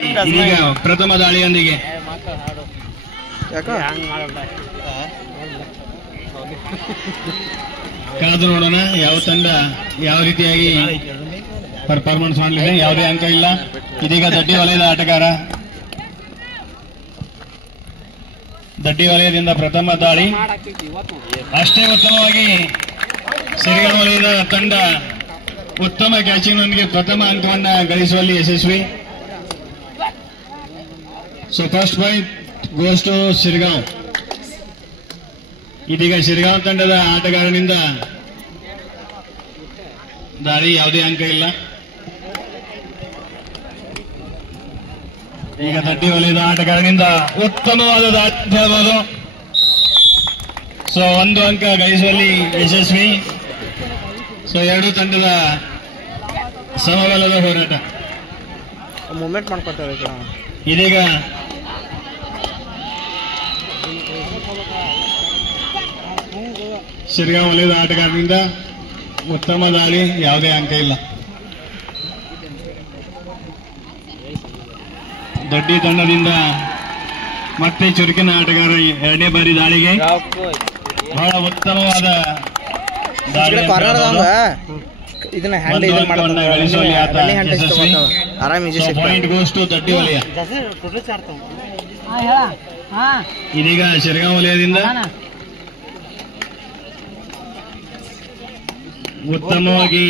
ಇದೀಗ ಪ್ರಥಮ ದಾಳಿಯೊಂದಿಗೆ ಕಾದು ನೋಡೋಣ ಯಾವ ತಂಡ ಯಾವ ರೀತಿಯಾಗಿ ಪರ್ಫಾರ್ಮೆನ್ಸ್ ಮಾಡಲಿದೆ. ಯಾವುದೇ ಅಂಕ ಇಲ್ಲ. ಇದೀಗ ದಡ್ಡಿ ವಲಯದ ಆಟಗಾರ, ದಡ್ಡಿ ವಲಯದಿಂದ ಪ್ರಥಮ ದಾಳಿ ಅಷ್ಟೇ ಉತ್ತಮವಾಗಿ ಸಿರಿಗಣ ವಲಯದ ತಂಡ ಉತ್ತಮ ಕ್ಯಾಚಿಂಗ್ನೊಂದಿಗೆ ಪ್ರಥಮ ಅಂಕವನ್ನು ಗಳಿಸುವಲ್ಲಿ ಯಶಸ್ವಿ. So first point goes to Sirigaon. ಇದೀಗ ಸಿರಿಗಾಂವ್ ತಂಡದ ಆಟಗಾರನಿಂದ ದಾಳಿ, ಯಾವುದೇ ಅಂಕ ಇಲ್ಲ. ಈಗ ದಡ್ಡಿ ವಲಯದ ಆಟಗಾರನಿಂದ ಉತ್ತಮವಾದ ದಾಳಿ ಅಂತ ಹೇಳ್ಬೋದು. ಸೊ ಒಂದು ಅಂಕ ಗಳಿಸುವಲ್ಲಿ ಯಶಸ್ವಿ. ಸೊ ಎರಡೂ ತಂಡದ ಸಮಬಲದ ಹೋರಾಟ. ಮೂವ್ಮೆಂಟ್ ಮಾಡ್ಕೊತಾರೆ. ಇದೀಗ ಸಿರಿಗಾಂವ್ ವಲಯದ ಆಟಗಾರನಿಂದ ಉತ್ತಮ ದಾಳಿ, ಯಾವುದೇ ಅಂಕ ಇಲ್ಲ. ದೊಡ್ಡಿ ತಂಡದಿಂದ ಮತ್ತೆ ಚುರುಕಿನ ಆಟಗಾರ ಎರಡನೇ ಬಾರಿ ದಾಳಿಗೆ ಬಹಳ ಉತ್ತಮವಾದ ಪಾಯಿಂಟ್ ಗೋಸ್ ಟು ದಡ್ಡಿ ವಲಯ. ಇದೀಗ ಸಿರಿಗಾಂವ್ ವಲಯದಿಂದ ಉತ್ತಮವಾಗಿ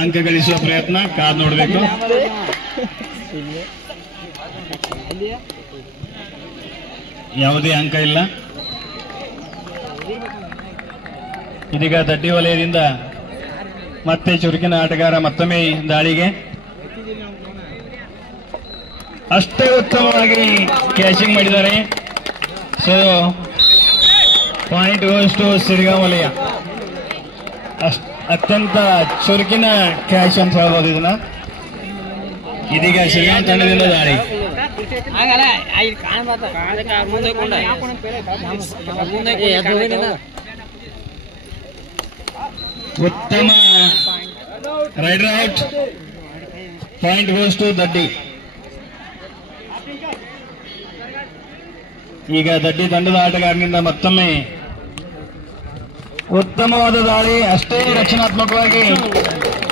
ಅಂಕ ಗಳಿಸುವ ಪ್ರಯತ್ನ, ಕಾದು ನೋಡಬೇಕು. ಯಾವುದೇ ಅಂಕ ಇಲ್ಲ. ಇದೀಗ ದಡ್ಡಿ ವಲಯದಿಂದ ಮತ್ತೆ ಚುರುಕಿನ ಆಟಗಾರ ಮತ್ತೊಮ್ಮೆ ದಾಳಿಗೆ ಅಷ್ಟೇ ಉತ್ತಮವಾಗಿ ಕ್ಯಾಚಿಂಗ್ ಮಾಡಿದ್ದಾರೆ. So point goes to Sirigaon ವಲಯ. ಅತ್ಯಂತ ಚುರುಕಿನ ಕ್ಯಾಚ್ ಅಂತ ಹೇಳ್ಬೋದು ಇದನ್ನ. ಇದೀಗ ಸಿರಿಗಾಂವ್ ತಂಡದಿಂದ ದಾಳಿ. ಉತ್ತಮ raider out. Point goes to Daddi. ಈಗ ದಡ್ಡಿ ತಂಡದ ಆಟಗಾರನಿಂದ ಮತ್ತೊಮ್ಮೆ ಉತ್ತಮವಾದ ದಾಳಿ, ಅಷ್ಟೇ ರಕ್ಷಣಾತ್ಮಕವಾಗಿ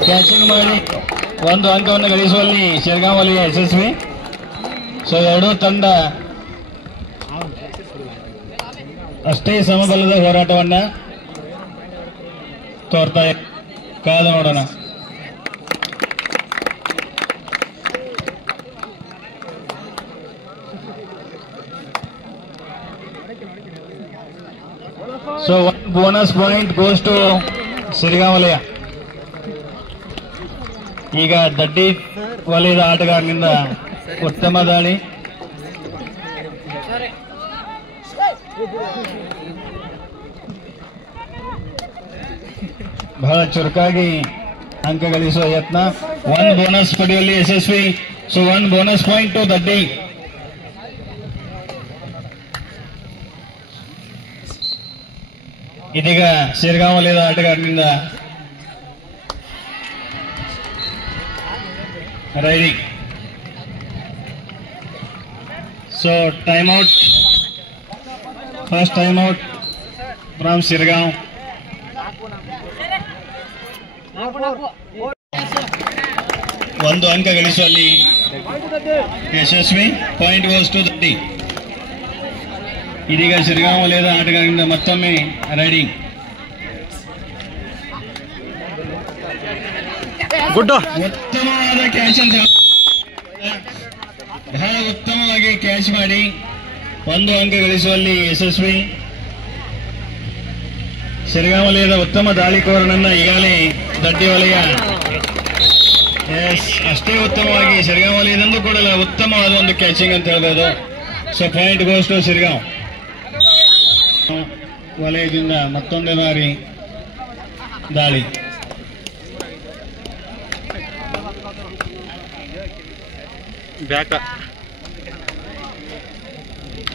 ಕ್ಯಾಚಿಂಗ್ ಮಾಡಿ ಒಂದು ಅಂಕವನ್ನು ಗಳಿಸುವಲ್ಲಿ ಸಿರಿಗಾಂವ್ ವಲಯ ಯಶಸ್ವಿ. ಸೊ ಎರಡೂ ತಂಡ ಅಷ್ಟೇ ಸಮಬಲದ ಹೋರಾಟವನ್ನ ತೋರ್ತಾ ಕಾದು ನೋಡೋಣ. So one bonus point goes to Sirigaon ವಲಯ. ಈಗ ದಡ್ಡಿ ವಲಯದ ಆಟಗಾರನಿಂದ ಉತ್ತಮ ದಾಳಿ. ಬಹಳ ಚುರುಕಾಗಿ ಅಂಕ ಗಳಿಸುವ ಯತ್ನ, ಒನ್ ಬೋನಸ್ ಪಡೆಯುವಲ್ಲಿ ಯಶಸ್ವಿ. So one bonus point to Daddi. ಇದೀಗ ಸಿರಿಗಾಂವ್ ವಲಯದ ಆಟಗಾರನಿಂದ raiding. So time out, first time out from Sirigaon. ಒಂದು ಅಂಕ ಗಳಿಸುವಲ್ಲಿ ಯಶಸ್ವಿ. Point goes to Daddi. ಇದೀಗ ಸಿರಿಗಾಂವ್ ವಲಯದ ಆಟಗಾರರಿಂದ ಮತ್ತೊಮ್ಮೆ ರೈಡಿಂಗ್. ಉತ್ತಮವಾದ ಕ್ಯಾಚ್ ಅಂತ, ಬಹಳ ಉತ್ತಮವಾಗಿ ಕ್ಯಾಚ್ ಮಾಡಿ ಒಂದು ಅಂಕ ಗಳಿಸುವಲ್ಲಿ ಯಶಸ್ವಿ. ಸಿರಿಗಾಂವ್ ವಲಯದ ಉತ್ತಮ ದಾಳಿಕೋರನನ್ನ ಈಗಾಗಲೇ ದಡ್ಡಿ ವಲಯ ಅಷ್ಟೇ ಉತ್ತಮವಾಗಿ ಸಿರಿಗಾಂವ್ ವಲಯದಂದು ಕೂಡ ಉತ್ತಮವಾದ ಒಂದು ಕ್ಯಾಚಿಂಗ್ ಅಂತ ಹೇಳ್ಬೋದು. So point goes to Sirigaon ವಲಯದಿಂದ ಮತ್ತೊಂದು ಬಾರಿ ದಾಳಿ.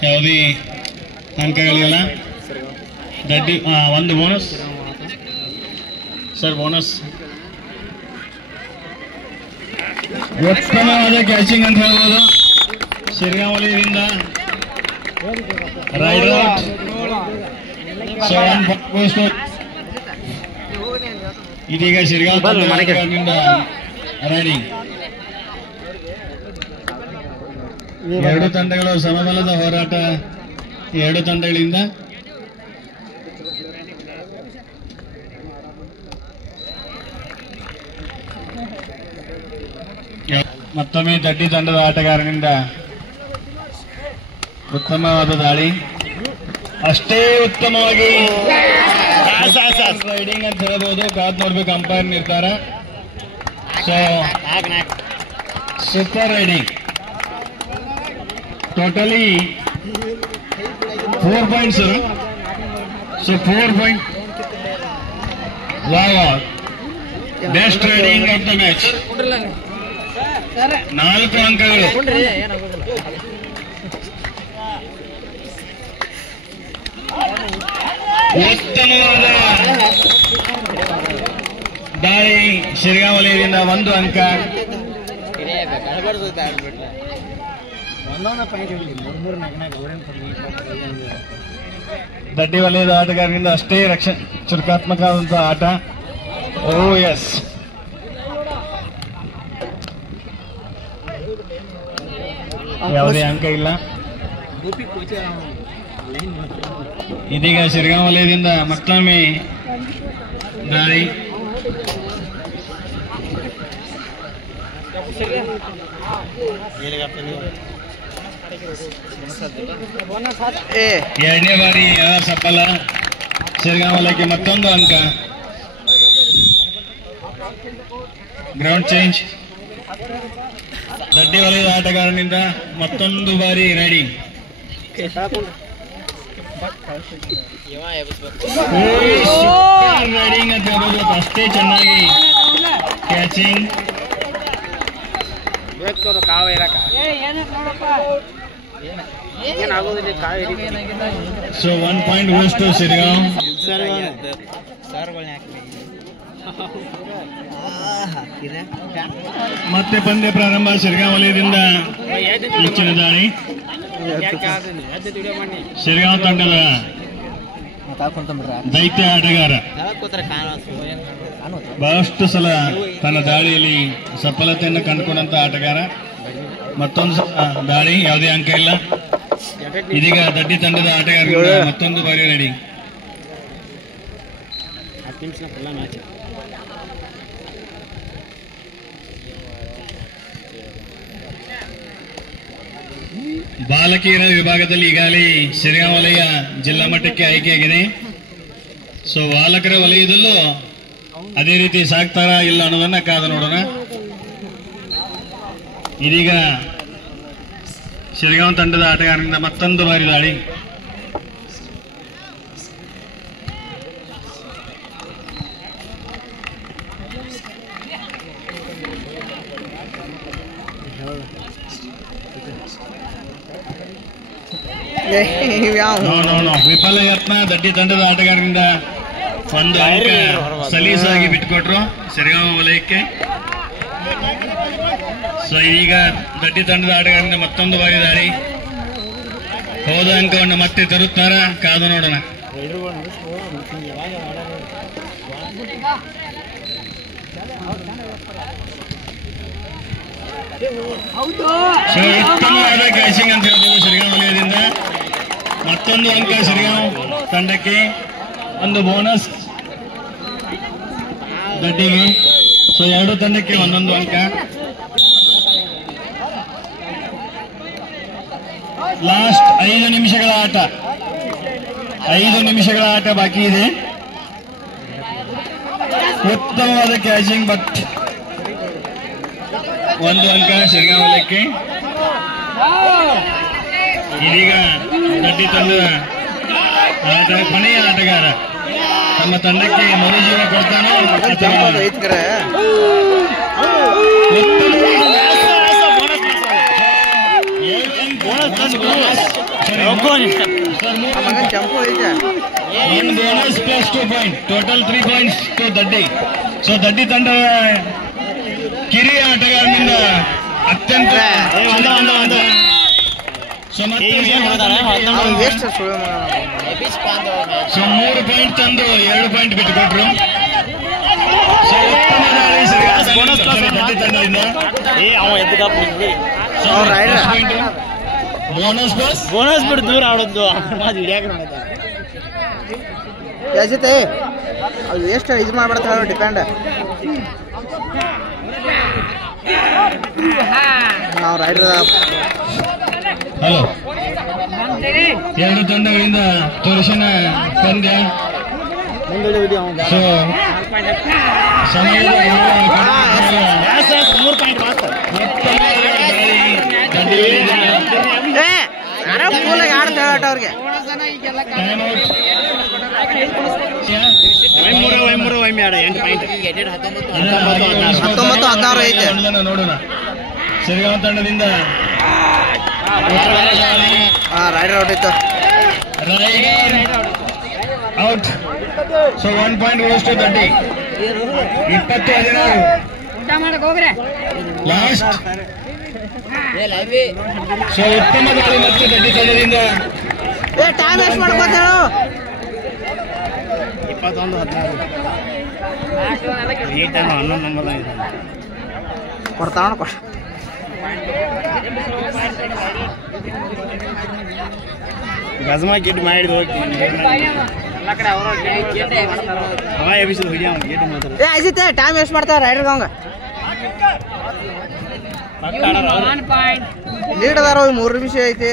ಯಾವುದೇ ಅಂಕಗಳಿಲ್ಲ. ದಡ್ಡಿ ಒಂದು ಬೋನಸ್ ಸರ್, ಬೋನಸ್ ಉತ್ತಮವಾದ ಕ್ಯಾಚಿಂಗ್ ಅಂತ ಹೇಳ್ಬೋದು ಶಿರ್ಗಾಂವ್ ವಲಯದಿಂದ. Raid out. ಇದೀಗ ಶಿರ್ಗಾಂವ್ ತಂಡದಿಂದ ರೈಡಿಂಗ್. ಎರಡು ತಂಡಗಳು ಸಮಬಲದ ಹೋರಾಟ ಎರಡು ತಂಡಗಳಿಂದ. ಮತ್ತೊಮ್ಮೆ ದಡ್ಡಿ ತಂಡದ ಆಟಗಾರನಿಂದ ಉತ್ತಮವಾದ ದಾಳಿ. ಅಷ್ಟೇ ಉತ್ತಮವಾಗಿ ರೈಡಿಂಗ್ ಅಂತ ಹೇಳ್ಬೋದು. ಕಾದ್ ನೋಡ್ಬೇಕು ಅಂಪೈರ್ ನಿರ್ಧಾರ. So super riding. Totally 4 points. So 4 points. Wow, best riding of the match. 4 ಅಂಕಗಳು. ಉತ್ತಮವಾದ ದಾಳಿ ಶಿರ್ಗಾಂವ್ ವಲಯದಿಂದ 1 ಅಂಕ. ದಡ್ಡಿ ವಲಯದ ಆಟಗಾರರಿಂದ ಅಷ್ಟೇ ಚುರುಕಾತ್ಮಕವಾದಂತಹ ಆಟ. ಓ ಎಸ್, ಯಾವುದೇ ಅಂಕ ಇಲ್ಲ. ಇದೀಗ ಶಿರ್ಗಾಂವ್ ವಲಯದಿಂದ ಮತ್ತೊಮ್ಮೆ ದಾಳಿ. ಎರಡನೇ ಬಾರಿ ಸಫಲ. ಶಿರ್ಗಾಂವ್ ವಲಯಕ್ಕೆ ಮತ್ತೊಂದು ಅಂಕ. Ground change. ದಡ್ಡಿ ವಲಯದ ಆಟಗಾರನಿಂದ ಮತ್ತೊಂದು ಬಾರಿ ರೈಡಿಂಗ್. ರೈಡಿಂಗ್ ಅಂತ ಹೇಳ್ಬೋದು. ಅಷ್ಟೇ ಚೆನ್ನಾಗಿ catching. So 1 point goes to Shirgaon. ಮತ್ತೆ ಪಂದ್ಯ ಪ್ರಾರಂಭ. ಶಿರ್ಗಾಂವ್ ವಲಯದಿಂದ ಹೆಚ್ಚಿನ ದಾಳಿ. ಶಿರ್ಗಾಂವ್ ತಂಡದ ದೈತ್ಯ ಆಟಗಾರ ಬಹಳಷ್ಟು ಸಲ ತನ್ನ ದಾಳಿಯಲ್ಲಿ ಸಫಲತೆಯನ್ನು ಕಂಡುಕೊಂಡಂತ ಆಟಗಾರ. ಮತ್ತೊಂದು ಸಲ ದಾಳಿ, ಯಾವುದೇ ಅಂಕ ಇಲ್ಲ. ಇದೀಗ ದಡ್ಡಿ ತಂಡದ ಆಟಗಾರರಿಂದ ಮತ್ತೊಂದು ಬಾರಿ ರೆಡಿ. ಬಾಲಕಿಯರ ವಿಭಾಗದಲ್ಲಿ ಈಗಾಗಲೇ ಶಿರ್ಗಾಂವ್ ವಲಯ ಜಿಲ್ಲಾ ಮಟ್ಟಕ್ಕೆ ಆಯ್ಕೆಯಾಗಿದೆ. ಸೊ ಬಾಲಕರ ವಲಯದಲ್ಲೂ ಅದೇ ರೀತಿ ಸಾಕ್ತಾರಾ ಇಲ್ಲ ಅನ್ನೋದನ್ನ ಕಾದು ನೋಡೋಣ. ಇದೀಗ ಶಿರ್ಗಾಂವ್ ತಂಡದ ಆಟಗಾರರಿಂದ ಮತ್ತೊಂದು ಬಾರಿ ದಾಳಿ. ವಿಫಲ ಯತ್ನ. ದಡ್ಡಿ ತಂಡದ ಆಟಗಾರರಿಂದ 1 ಅಂಕ ಸಲೀಸಾಗಿ ಬಿಟ್ಟುಕೊಟ್ರು ಶಿರ್ಗಾಂವ್ ವಲಯಕ್ಕೆ. ಸೊ ಈಗ ದಡ್ಡಿ ತಂಡದ ಆಟಗಾರರಿಂದ ಮತ್ತೊಂದು ಬಾರಿ ದಾಳಿ. ಹೋದ ಅಂಕವನ್ನು ಮತ್ತೆ ತರುತ್ತಾರ, ಕಾದು ನೋಡೋಣ. ಸೊ ಉತ್ತಮವಾದ ಕ್ಯಾಚಿಂಗ್ ಅಂತ ಹೇಳ್ಬೋದು ಶಿರ್ಗಾಂವ್ ವಲಯದಿಂದ. ಮತ್ತೊಂದು ಅಂಕ ಶಿರ್ಗಾಂವ್ ತಂಡಕ್ಕೆ. ಒಂದು ಬೋನಸ್ ದಡ್ಡಿಗೆ. ಸೊ ಎರಡು ತಂಡಕ್ಕೆ ಒಂದೊಂದು ಅಂಕ. ಲಾಸ್ಟ್ 5 ನಿಮಿಷಗಳ ಆಟ. 5 ನಿಮಿಷಗಳ ಆಟ ಬಾಕಿ ಇದೆ. ಉತ್ತಮವಾದ ಕ್ಯಾಚಿಂಗ್, ಬಟ್ 1 ಅಂಕ ಶಿರ್ಗಾಂವ್ ವಲಯಕ್ಕೆ. ಇದೀಗ ದಡ್ಡಿ ತಂಡದ ಕೊನೆಯ ಆಟಗಾರ ತಮ್ಮ ತಂಡಕ್ಕೆ ಮರುಜೀವ ಕೊಡ್ತಾನೆ ಅಥವಾ bonus plus 2 point, total 3 points to Daddi. So Daddi ತಂಡದ ಕಿರಿಯ ಆಟಗಾರನಿಂದ ಅತ್ಯಂತ ಸೊ ಮತ್ತೆ ಎಷ್ಟು ಸುಳ್ಳು ಸೊ 3 ಪಾಯಿಂಟ್ ತಂದು 2 ಪಾಯಿಂಟ್ ಬಿಟ್ಟುಕೊಟ್ರು. ಸೊ ಉತ್ತಮ ದಾಳಿ ದಡ್ಡಿ ತಂಡದಿಂದ ಬೋನಸ್ ಬಿಟ್ಟು ದೂರ ಆಡೋದು ಯಾಜತೆ ಅದು ಎಷ್ಟು ಇದು ಮಾಡ್ಬಿಡ್ತಾವೆ ಡಿಪೆಂಡ್. ನಾವು ರೈಡರ್ ಹಲೋ, 2 ತಂಡಗಳಿಂದ ತೋರಿಸಿನ ಪಂದ್ಯ. ಸೊ ಸಮಯದ 3 ಪಾಯಿಂಟ್ ಮಾತ್ರ. ಕೂಲಾಗಿ ಆಡ್ತಾ ಹೇಳಟ ಅವ್ರಿಗೆ. 19-16 ಐತೆ ನೋಡೋಣ. ಸಿರಿಗಾಂವ್ ತಂಡದಿಂದ ರೈಡರ್ ಔಟ್ ಇತ್ತು. Out. So 1 point goes to Daddi. 20-16 last. So ಉತ್ತಮ ದಾಳಿ ಮತ್ತೆ ದಡ್ಡಿ ತಂಡದಿಂದ. ಟೈಮ್ ವೇಸ್ಟ್ ಮಾಡ್ಕೋತ 21-16 ಕೊಡ್ತಾವ ಕೊಡ. ಗಜಮಾ ಗೆಟ್ ಮಾಡಿದ್ ಹೋಗಿ ಅಜಿತೆ ಟೈಮ್ ವೇಸ್ಟ್ ಮಾಡ್ತಾವ ರೈಡರ್ ಅವಂಗ. ಲೀಡ್ ಅದಾರ 3 ನಿಮಿಷ ಐತಿ.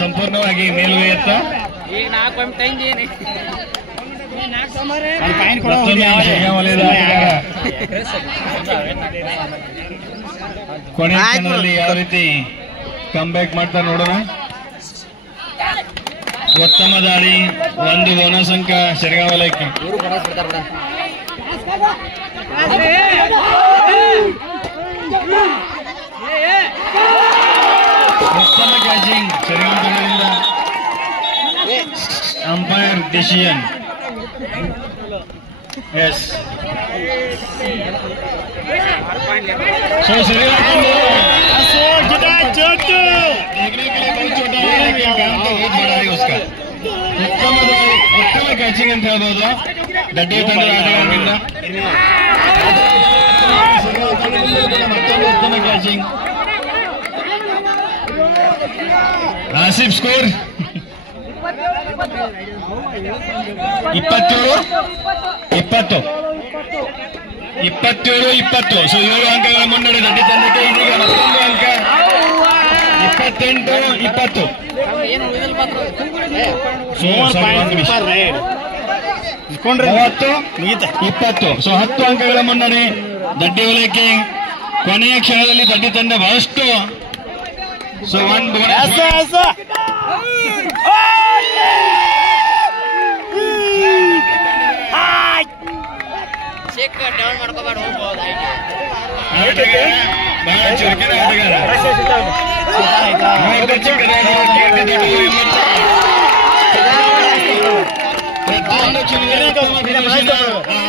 ಸಂಪೂರ್ಣವಾಗಿ ಮೇಲುಗೈ ಎತ್ತ. ಕೊನೆಯ ಕ್ಷಣದಲ್ಲಿ ಯಾವ ರೀತಿ ಕಮ್ ಬ್ಯಾಕ್ ಮಾಡ್ತಾರೆ ನೋಡೋಣ. ಉತ್ತಮ ದಾಳಿ, 1 ಬೋನಸ್ ಅಂಕ ಸಿರಿಗಾಂವ್ ವಲಯಕ್ಕೆ. ಉತ್ತಮ ಕ್ಯಾಚಿಂಗ್ ಸಿರಿಗಾಂವ್ ತಂಡದಿಂದ. Umpire decision. Yes. So Sirigaon देखने के लिए बहुत छोटा है लेकिन काम तो बहुत बड़ा है उसका. ಉತ್ತಮ ಕ್ಯಾಚಿಂಗ್ ಅಂತ ಹೇಳ್ಬೋದು ದಡ್ಡಿ ತಂಡದ ಆಟಗಾರರಿಂದ. ಮತ್ತೊಂದು ಉತ್ತಮ ಕ್ಯಾಚಿಂಗ್. ಆಸಿಫ್ ಸ್ಕೋರ್ 27-20. ಸೊ 7 ಅಂಕಗಳ ಮುನ್ನಡೆ ದಡ್ಡಿ ತಂಡಕ್ಕೆ. ಇದೀಗ ಮತ್ತೊಂದು ಅಂಕ 28-20. ಸೊ 30-20. ಸೊ 10 ಅಂಕಗಳ ಮುನ್ನಡೆ ದಡ್ಡಿ ವಲಯಕ್ಕೆ. ಕೊನೆಯ ಕ್ಷಣದಲ್ಲಿ ದಡ್ಡಿ ತಂಡ ಬಹಳಷ್ಟು. So 1 bonus. ಬಹಳ ಚುರುಕಿನ ಆಟಗಾರ.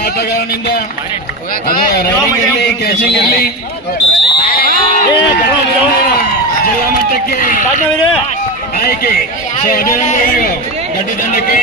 ಆಟಗಾರನಿಂದ ಅದು ರೈಡಿಂಗ್ ಇರಲಿ, ಕ್ಯಾಚಿಂಗ್ ಇರಲಿ, ಜಿಲ್ಲಾ ಮಟ್ಟಕ್ಕೆ ಆಯ್ಕೆ. ಸೊ ಅದೇ ದಡ್ಡಿ ತಂಡಕ್ಕೆ